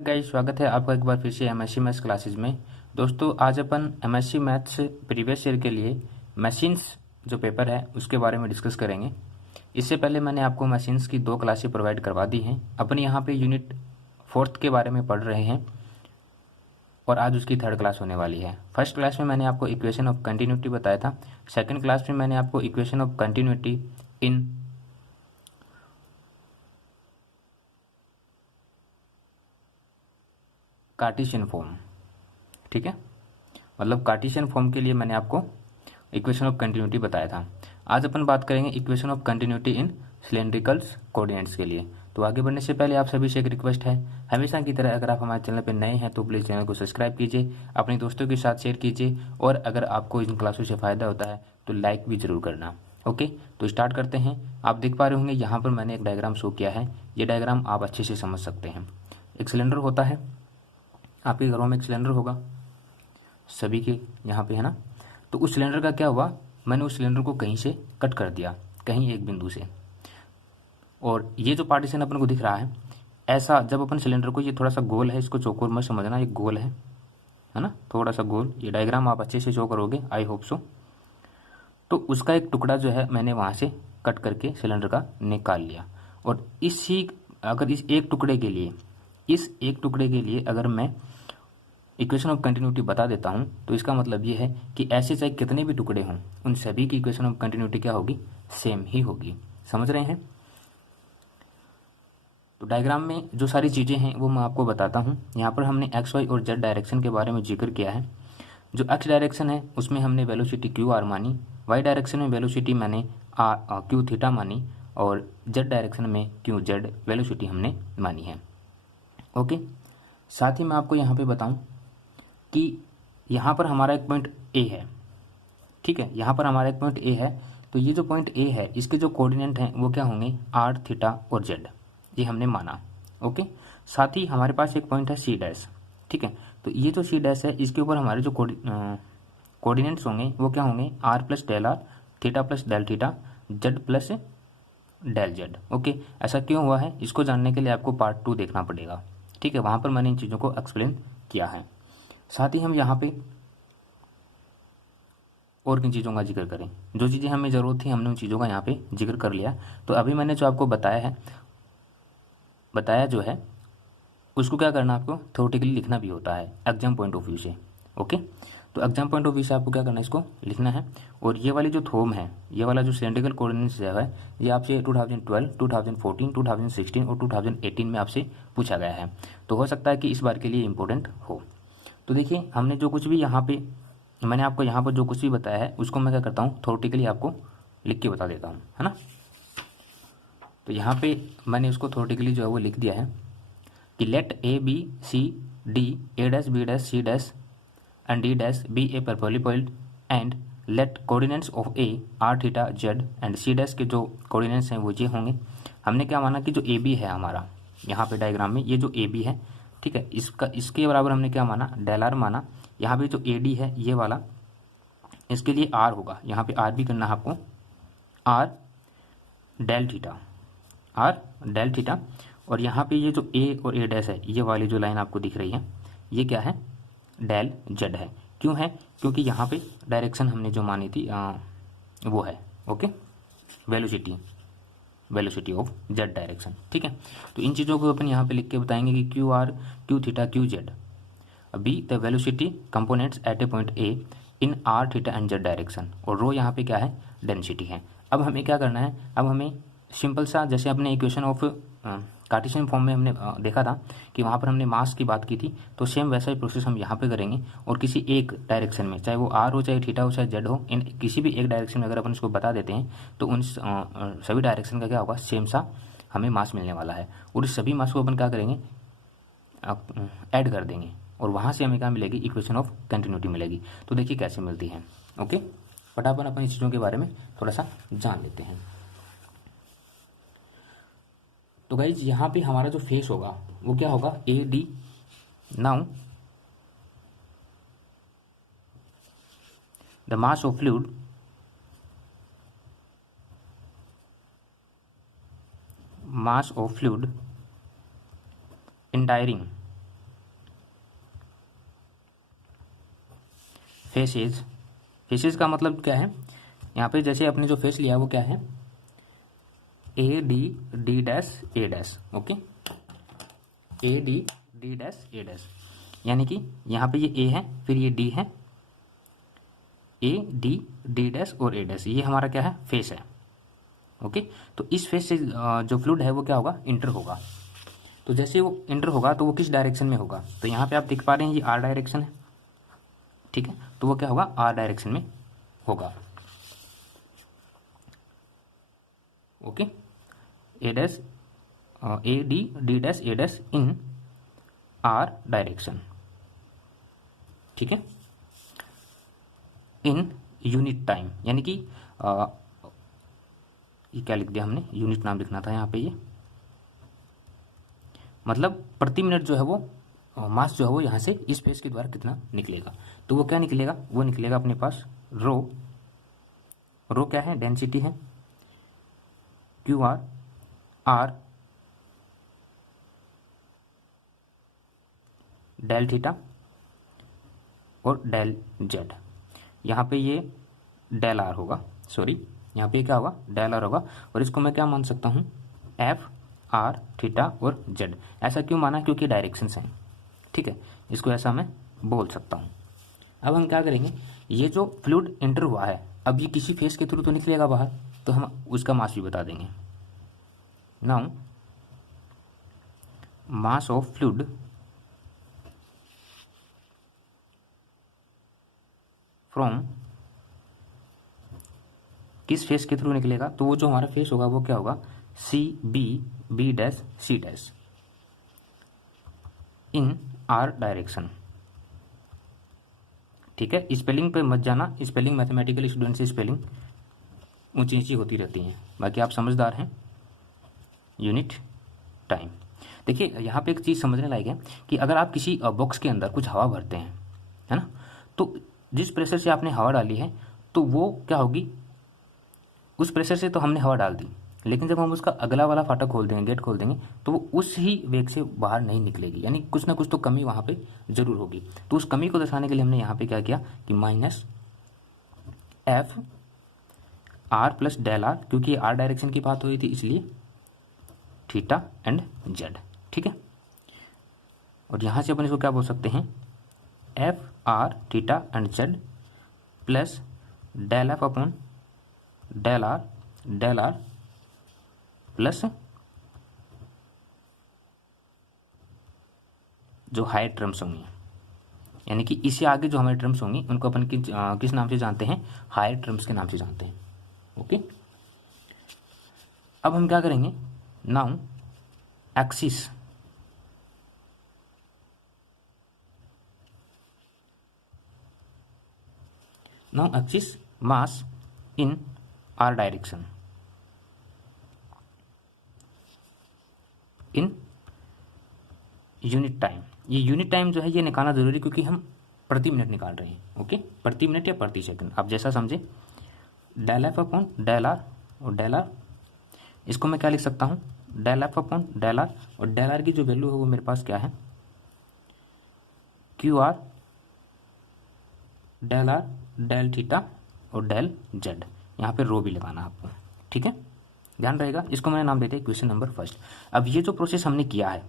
Guys, स्वागत है आपका एक बार फिर से एमएससी मैथ्स क्लासेस में। दोस्तों, आज अपन एमएससी मैथ्स प्रीवियस ईयर के लिए मशीन्स जो पेपर है उसके बारे में डिस्कस करेंगे। इससे पहले मैंने आपको मशीन्स की 2 क्लासें प्रोवाइड करवा दी हैं। अपन यहाँ पे यूनिट 4th के बारे में पढ़ रहे हैं और आज उसकी 3rd क्लास होने वाली है। फर्स्ट क्लास में मैंने आपको इक्वेशन ऑफ कंटिन्यूटी बताया था। सेकेंड क्लास में मैंने आपको equation of continuity in Cartesian form, ठीक है, मतलब कार्टेशियन फॉर्म के लिए मैंने आपको इक्वेशन ऑफ कंटिन्यूटी बताया था। आज अपन बात करेंगे equation of continuity in cylindricals coordinates के लिए। तो आगे बढ़ने से पहले आप सभी से एक रिक्वेस्ट है, हमेशा की तरह अगर आप हमारे चैनल पर नए हैं तो प्लीज़ चैनल को सब्सक्राइब कीजिए, अपने दोस्तों के साथ शेयर कीजिए और अगर आपको इन क्लासों से फ़ायदा होता है तो लाइक भी ज़रूर करना। ओके, तो स्टार्ट करते हैं। आप देख पा रहे होंगे यहाँ पर मैंने एक डायग्राम शो किया है। ये डायग्राम आप अच्छे से समझ सकते हैं। एक सिलेंडर होता है, आपके घरों में एक सिलेंडर होगा, सभी के यहाँ पे है ना। तो उस सिलेंडर का क्या हुआ, मैंने उस सिलेंडर को कहीं से कट कर दिया, कहीं एक बिंदु से, और ये जो पार्टीशन अपन को दिख रहा है, ऐसा जब अपन सिलेंडर को, ये थोड़ा सा गोल है, इसको चौकोर मत समझना, एक गोल है ना, थोड़ा सा गोल। ये डायग्राम आप अच्छे से शो करोगे, आई होप सो। तो उसका एक टुकड़ा जो है मैंने वहाँ से कट करके सिलेंडर का निकाल लिया, और अगर इस एक टुकड़े के लिए अगर मैं इक्वेशन ऑफ कंटिन्यूटी बता देता हूं, तो इसका मतलब ये है कि ऐसे चाहे कितने भी टुकड़े हों, उन सभी की इक्वेशन ऑफ कंटिन्यूटी क्या होगी, सेम ही होगी। समझ रहे हैं। तो डायग्राम में जो सारी चीज़ें हैं वो मैं आपको बताता हूं। यहाँ पर हमने एक्स वाई और जेड डायरेक्शन के बारे में जिक्र किया है। जो एक्स डायरेक्शन है उसमें हमने वेलोसिटी क्यू आर मानी, वाई डायरेक्शन में वेलोसिटी मैंने क्यू थीटा मानी, और जेड डायरेक्शन में क्यू जेड वेलोसिटी हमने मानी है। ओके, साथ ही मैं आपको यहाँ पे बताऊँ कि यहाँ पर हमारा एक पॉइंट ए है, ठीक है, यहाँ पर हमारा एक पॉइंट ए है। तो ये जो पॉइंट ए है इसके जो कोऑर्डिनेट हैं वो क्या होंगे, आर थीटा और जेड, ये हमने माना। ओके, साथ ही हमारे पास एक पॉइंट है सी डैश, ठीक है। तो ये जो सी डैश है इसके ऊपर हमारे जो कोऑर्डिनेट्स होंगे वो क्या होंगे, R plus del R, theta plus del theta, Z plus del Z. Okay, ऐसा क्यों हुआ है इसको जानने के लिए आपको पार्ट 2 देखना पड़ेगा, ठीक है, वहाँ पर मैंने इन चीज़ों को एक्सप्लेन किया है। साथ ही हम यहाँ पे और किन चीज़ों का जिक्र करें, जो चीज़ें हमें ज़रूरत थी हमने उन चीज़ों का यहाँ पे जिक्र कर लिया। तो अभी मैंने जो आपको बताया जो है उसको क्या करना, आपको थ्योरेटिकली लिखना भी होता है एग्जाम पॉइंट ऑफ व्यू से। ओके, तो एग्जाम पॉइंट ऑफ व्यू से आपको क्या करना है, इसको लिखना है। और ये वाली जो थोम है, ये वाला जो सिलेंड्रिकल कोऑर्डिनेट्स है, ये आपसे 2012, 2014, 2016 और 2018 में आपसे पूछा गया है। तो हो सकता है कि इस बार के लिए इंपॉर्टेंट हो। तो देखिए, हमने जो कुछ भी यहाँ पे, मैंने आपको यहाँ पर जो कुछ भी बताया है उसको मैं क्या करता हूँ, थ्योरेटिकली आपको लिख के बता देता हूँ, है ना। तो यहाँ पे मैंने उसको थ्योरेटिकली जो है वो लिख दिया है कि let A B C D A dash B dash C dash and D dash B A perpendicular and let coordinates of A R theta Z and C dash के जो कोऑर्डिनेट्स हैं वो ये होंगे। हमने क्या माना कि जो ए बी है हमारा यहाँ पे डायग्राम में, ये जो ए बी है, ठीक है, इसके बराबर हमने क्या माना, डेल आर माना। यहाँ पे जो ए डी है ये वाला, इसके लिए आर होगा, यहाँ पे आर भी करना है आपको, R del theta, R del theta. और यहाँ पे ये जो ए और ए डैश है, ये वाली जो लाइन आपको दिख रही है, ये क्या है, डेल जेड है। क्यों है, क्योंकि यहाँ पे डायरेक्शन हमने जो मानी थी वो है, okay, velocity of Z direction, ठीक है। तो इन चीज़ों को अपन यहाँ पे लिख के बताएंगे कि Q R Q theta Q Z be the velocity components at a point A in R theta and Z direction, और रो यहाँ पे क्या है, डेंसिटी है। अब हमें क्या करना है, अब हमें सिंपल सा, जैसे अपने इक्वेशन ऑफ कार्टेशियन फॉर्म में हमने देखा था कि वहाँ पर हमने मास की बात की थी, तो सेम वैसा ही प्रोसेस हम यहाँ पे करेंगे। और किसी एक डायरेक्शन में, चाहे वो आर हो, चाहे थीटा हो, चाहे जेड हो, इन किसी भी एक डायरेक्शन में अगर अपन इसको बता देते हैं तो उन सभी डायरेक्शन का क्या होगा, सेम सा हमें मास मिलने वाला है। और इस सभी मास को अपन क्या करेंगे, ऐड कर देंगे, और वहाँ से हमें क्या मिलेगी, इक्वेशन ऑफ कंटिन्यूटी मिलेगी। तो देखिए कैसे मिलती है। ओके, फटाफट अपन इस चीज़ों के बारे में थोड़ा सा जान लेते हैं। तो गाइज यहाँ पे हमारा जो फेस होगा वो क्या होगा, A D. Now the mass of fluid entering faces, faces का मतलब क्या है, यहाँ पे जैसे अपने जो फेस लिया है वो क्या है, A D D dash A dash, okay, A D D dash A dash, यानी कि यहाँ पे ये ए है, फिर ये डी है, ए डी डी डैश और ए डैश, ये हमारा क्या है, फेस है, ओके। तो इस फेस से जो फ्लूइड है वो क्या होगा, इंटर होगा। तो जैसे वो इंटर होगा तो वो किस डायरेक्शन में होगा, तो यहाँ पे आप देख पा रहे हैं ये आर डायरेक्शन है, ठीक है, तो वो क्या होगा, आर डायरेक्शन में होगा, okay. A dash A D D dash A dash in R direction, ठीक है, इन यूनिट टाइम, यानी कि ये क्या लिख दिया हमने, यूनिट नाम लिखना था यहाँ पे, ये मतलब प्रति मिनट जो है वो मास जो है वो यहाँ से इस फेस के द्वारा कितना निकलेगा, तो वो क्या निकलेगा, वो निकलेगा अपने पास रो, रो क्या है, डेंसिटी है, Q R, R del theta और डेल जेड, यहाँ पे ये डेल आर होगा, सॉरी यहाँ पे क्या होगा, डेल आर होगा, और इसको मैं क्या मान सकता हूँ, एफ आर थीटा और जेड। ऐसा क्यों माना, क्योंकि डायरेक्शंस हैं, ठीक है, इसको ऐसा मैं बोल सकता हूँ। अब हम क्या करेंगे, ये जो फ्लूइड एंटर हुआ है अब ये किसी फेस के थ्रू तो निकलेगा बाहर, तो हम उसका मास भी बता देंगे। Now mass of fluid from किस फेस के थ्रू निकलेगा, तो वो जो हमारा फेस होगा वो क्या होगा, C B B dash C dash in R direction, ठीक है। स्पेलिंग पे मत जाना, स्पेलिंग मैथमेटिकल स्टूडेंट से स्पेलिंग ऊंची ऊंची होती रहती हैं, बाकी आप समझदार हैं। यूनिट टाइम, देखिए यहाँ पे एक चीज़ समझने लायक है कि अगर आप किसी बॉक्स के अंदर कुछ हवा भरते हैं, है ना, तो जिस प्रेशर से आपने हवा डाली है तो वो क्या होगी, उस प्रेशर से तो हमने हवा डाल दी, लेकिन जब हम उसका अगला वाला फाटक खोल देंगे, गेट खोल देंगे, तो वो उस ही वेग से बाहर नहीं निकलेगी, यानी कुछ ना कुछ तो कमी वहाँ पे जरूर होगी। तो उस कमी को दर्शाने के लिए हमने यहाँ पे क्या किया कि minus F R plus del R, क्योंकि आर डायरेक्शन की बात हुई थी इसलिए थीटा एंड जेड, ठीक है। और यहाँ से अपन इसको क्या बोल सकते हैं, F R theta and Z plus del F upon del R plus जो हायर टर्म्स होंगी, यानी कि इससे आगे जो हमारे टर्म्स होंगी उनको अपन किस नाम से जानते हैं, हायर टर्म्स के नाम से जानते हैं, ओके। अब हम क्या करेंगे, now axis mass in R direction in unit time. ये यूनिट टाइम जो है ये निकालना जरूरी, क्योंकि हम प्रति मिनट निकाल रहे हैं, ओके, प्रति मिनट या प्रति सेकंड आप जैसा समझे। Del F upon del R और डेल आर, इसको मैं क्या लिख सकता हूँ, del F upon del R, और डेल आर की जो वैल्यू है वो मेरे पास क्या है, Q R del are del theta और डेल जेड, यहाँ पे रो भी लगाना आपको, ठीक है, ध्यान रहेगा। इसको मैंने नाम देते हैं क्वेश्चन नंबर फर्स्ट। अब ये जो प्रोसेस हमने किया है,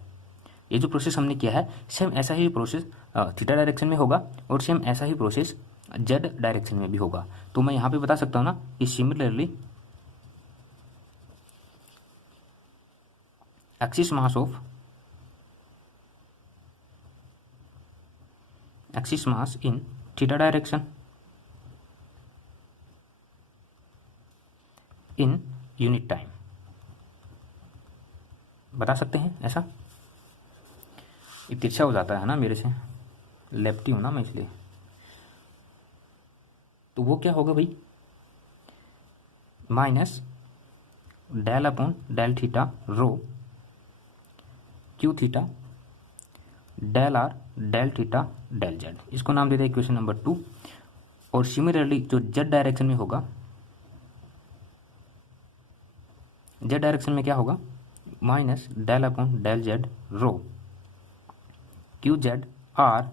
ये जो प्रोसेस हमने किया है सेम ऐसा ही प्रोसेस थीटा डायरेक्शन में होगा और सेम ऐसा ही प्रोसेस जेड डायरेक्शन में भी होगा। तो मैं यहाँ पे बता सकता हूँ ना कि similarly axis mass in theta direction in unit time, बता सकते हैं ऐसा। ये तिरछा हो जाता है ना मेरे से, लेफ्टी हूँ ना मैं इसलिए, तो वो क्या होगा भाई, minus del upon del theta rho Q theta del are del theta del Z, इसको नाम देते हैं इक्वेशन नंबर 2। और सिमिलरली जो जेड डायरेक्शन में होगा, जेड डायरेक्शन में क्या होगा, minus del upon del Z rho Q Z are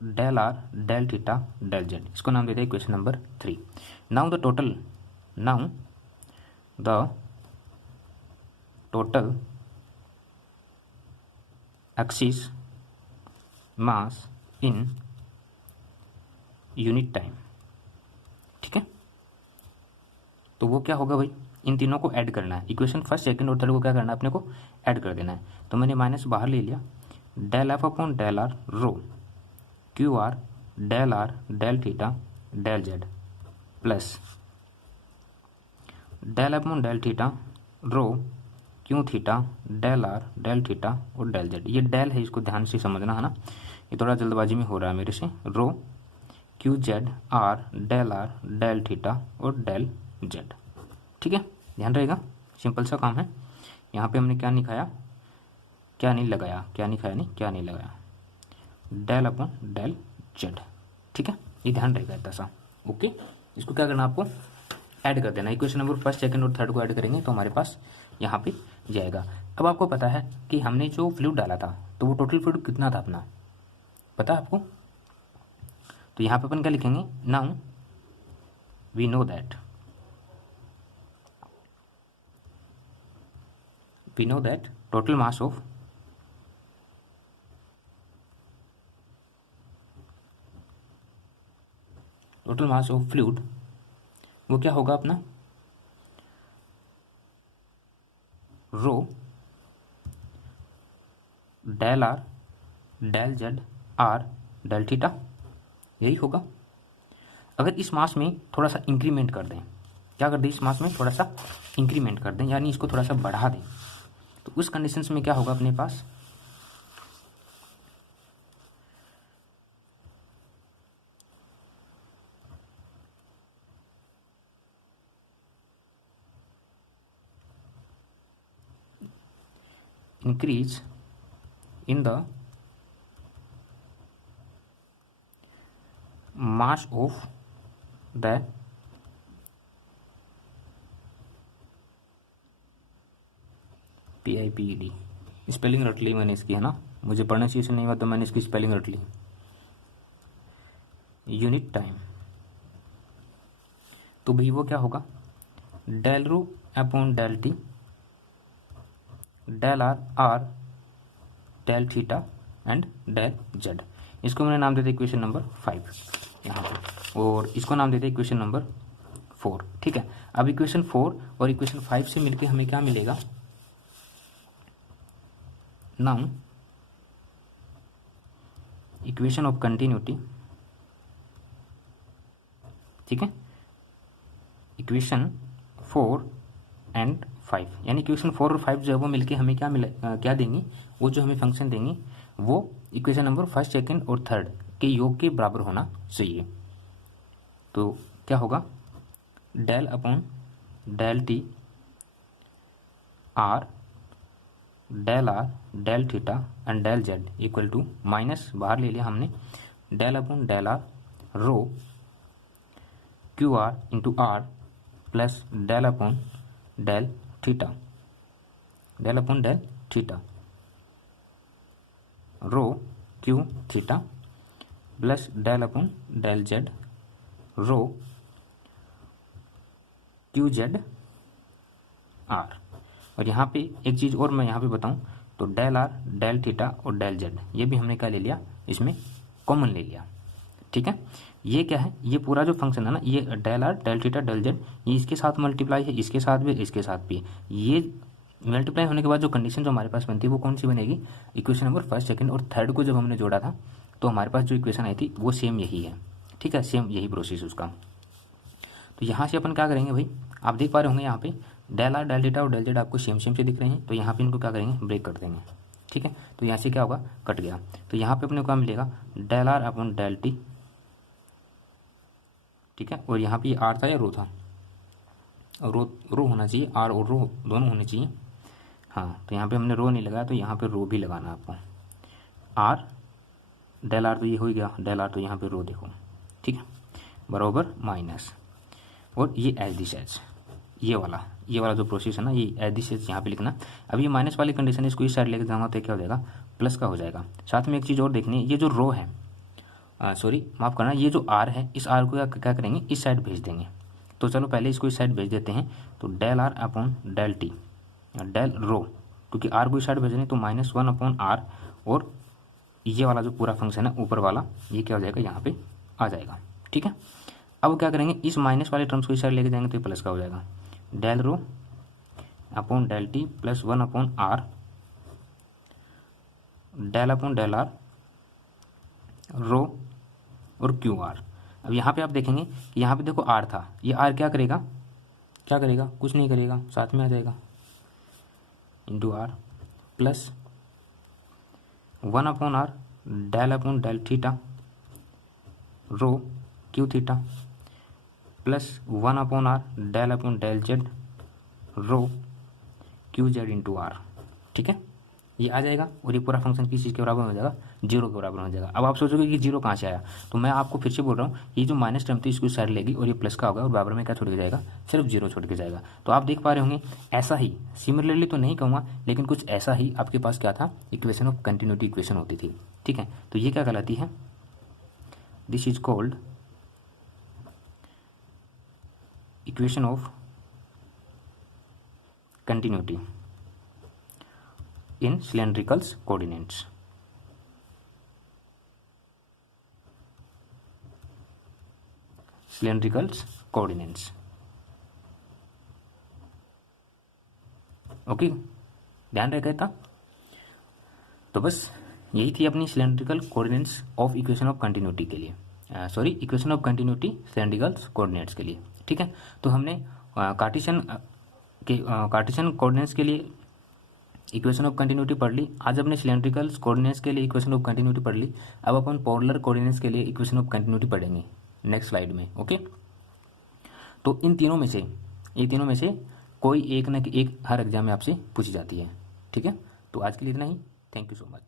del are del theta del Z, इसको नाम देते हैं equation number 3। Now the total axis mass in unit time. ठीक है, तो वो क्या होगा भाई, इन तीनों को ऐड करना है, इक्वेशन फर्स्ट सेकंड और थर्ड को क्या करना है अपने को, ऐड कर देना है। तो मैंने माइनस बाहर ले लिया, del F upon del are rho Q R del theta del Z plus del upon del theta rho Q theta del are del theta और डेल जेड। ये डेल है, इसको ध्यान से समझना है ना, ये थोड़ा जल्दबाजी में हो रहा है मेरे से। Rho Q Z are del theta और डेल जेड। ठीक है, ध्यान रहेगा, सिंपल सा काम है। यहाँ पे हमने क्या नहीं खाया, क्या नहीं लगाया, क्या नहीं खाया नहीं, क्या नहीं लगाया, डेल अपॉन डेल जेड। ठीक है, ये ध्यान रहेगा इतना सा। ओके, इसको क्या करना आपको, ऐड कर देना। इक्वेशन नंबर फर्स्ट सेकंड और थर्ड को ऐड करेंगे तो हमारे पास यहाँ पे जाएगा। अब आपको पता है कि हमने जो फ्लूइड डाला था तो वो टोटल फ्लूइड कितना था अपना, पता है आपको। तो यहाँ पे अपन क्या लिखेंगे, now we know that total mass of fluid वो क्या होगा अपना, rho del are del z are del theta, यही होगा। अगर इस मास में थोड़ा सा इंक्रीमेंट कर दें, क्या कर दें, इस मास में थोड़ा सा इंक्रीमेंट कर दें, यानी इसको थोड़ा सा बढ़ा दें, तो उस कंडीशंस में क्या होगा अपने पास, increase in the mass of the PIPED। Spelling रट ली मैंने इसकी, है ना, मुझे प्रोनाउंसिएशन नहीं हुआ तो मैंने इसकी स्पेलिंग रट ली, यूनिट टाइम। तो भाई वो क्या होगा, del rho upon del T del are del theta and del Z. इसको मैंने नाम देते इक्वेशन नंबर 5 यहाँ पर, और इसको नाम देते इक्वेशन नंबर 4। ठीक है, अब इक्वेशन 4 और इक्वेशन 5 से मिलके हमें क्या मिलेगा, नाउ इक्वेशन ऑफ कंटिन्यूटी। ठीक है, इक्वेशन 4 एंड 5, यानी इक्वेशन 4 और 5 जो है वो मिलके हमें क्या क्या देंगी, वो जो हमें फंक्शन देंगी वो इक्वेशन नंबर फर्स्ट सेकंड और थर्ड के योग के बराबर होना चाहिए। तो क्या होगा, del upon del T R del theta and del Z equal to, minus बाहर ले लिया हमने, del upon del are rho Q R into R plus del upon del theta rho Q theta plus del upon del Z rho Q Z R. और यहाँ पे एक चीज़ और मैं यहाँ पे बताऊँ तो डेल आर डेल थीटा और डेल जेड ये भी हमने क्या ले लिया, इसमें कॉमन ले लिया। ठीक है, ये क्या है, ये पूरा जो फंक्शन है ना, ये del are del theta del Z, ये इसके साथ मल्टीप्लाई है, इसके साथ भी, इसके साथ भी। ये मल्टीप्लाई होने के बाद जो कंडीशन जो हमारे पास बनती है वो कौन सी बनेगी, इक्वेशन नंबर फर्स्ट सेकंड और थर्ड को जब हमने जोड़ा था तो हमारे पास जो इक्वेशन आई थी वो सेम यही है। ठीक है, सेम यही प्रोसेस उसका। तो यहाँ से अपन क्या करेंगे भाई, आप देख पा रहे होंगे यहाँ पे डेल आर डेल थीटा और डेल जेड आपको सेम से दिख रहे हैं, तो यहाँ पे इनको क्या करेंगे, ब्रेक कर देंगे। ठीक है, तो यहाँ से क्या होगा, कट गया, तो यहाँ पे अपने को क्या मिलेगा, del R upon del T. ठीक है, और यहाँ पे आर था या रो था, रो होना चाहिए, आर और रो दोनों होने चाहिए। हाँ, तो यहाँ पे हमने रो नहीं लगाया तो यहाँ पे रो भी लगाना आपको, आर डेल आर तो ये हो ही गया, डेल आर तो यहाँ पे रो देखो। ठीक है, बराबर माइनस, और ये एच डी एच, ये वाला जो प्रोसेस है ना, ये एच डी एच यहाँ पे लिखना। अब ये माइनस वाली कंडीशन है, इसको इस साइड लेके जाऊँगा तो क्या हो जाएगा, प्लस का हो जाएगा। साथ में एक चीज़ और देखनी है, ये जो रो है सॉरी माफ़ करना, ये जो आर है इस आर को क्या करेंगे, इस साइड भेज देंगे। तो चलो पहले इसको इस साइड भेज देते हैं। तो del R upon del T del rho, क्योंकि आर को इस साइड भेजने तो -1 अपॉन आर, और ये वाला जो पूरा फंक्शन है ऊपर वाला ये क्या हो जाएगा, यहाँ पे आ जाएगा। ठीक है, अब क्या करेंगे, इस माइनस वाले टर्म्स को इस साइड लेके जाएंगे तो ये प्लस का हो जाएगा, del rho upon del t plus 1 upon are del upon del are rho और क्यू आर। अब यहाँ पे आप देखेंगे कि यहाँ पे देखो आर था, ये आर क्या करेगा, कुछ नहीं करेगा, साथ में आ जाएगा, into R plus 1 upon are del theta rho Q theta plus 1 upon are del Z rho Q Z into R. ठीक है, ये आ जाएगा और ये पूरा फंक्शन किस चीज़ के बराबर हो जाएगा, 0 के बराबर हो जाएगा। अब आप सोचोगे कि 0 कहाँ से आया, तो मैं आपको फिर से बोल रहा हूँ, ये जो माइनस टर्म थी इसको साइड लेगी और ये प्लस का होगा और बराबर में क्या छोड़ के जाएगा, सिर्फ 0 छोड़ के जाएगा। तो आप देख पा रहे होंगे, ऐसा ही सिमिलरली तो नहीं कहूँगा लेकिन कुछ ऐसा ही आपके पास क्या था, इक्वेशन ऑफ कंटिन्यूटी इक्वेशन होती थी। ठीक है, तो ये क्या कहलाती है, this is called equation of continuity in cylindrical coordinates। cylindrical coordinates, okay, ध्यान रखा था। तो बस यही थी अपनी cylindrical coordinates of equation of continuity के लिए, sorry equation of continuity cylindrical coordinates के लिए। ठीक है, तो हमने कार्टेशियन कोऑर्डिनेट्स के लिए इक्वेशन ऑफ कंटिन्यूटी पढ़ ली, आज अपने सिलेंड्रिकल कोऑर्डिनेट्स के लिए इक्वेशन ऑफ कंटिन्यूटी पढ़ ली। अब अपन पोलर कोऑर्डिनेट्स के लिए इक्वेशन ऑफ कंटिन्यूटी पढ़ेंगे नेक्स्ट स्लाइड में। ओके, तो ये तीनों में से कोई एक न एक हर एग्जाम में आपसे पूछी जाती है। ठीक है, तो आज के लिए इतना ही, थैंक यू सो मच।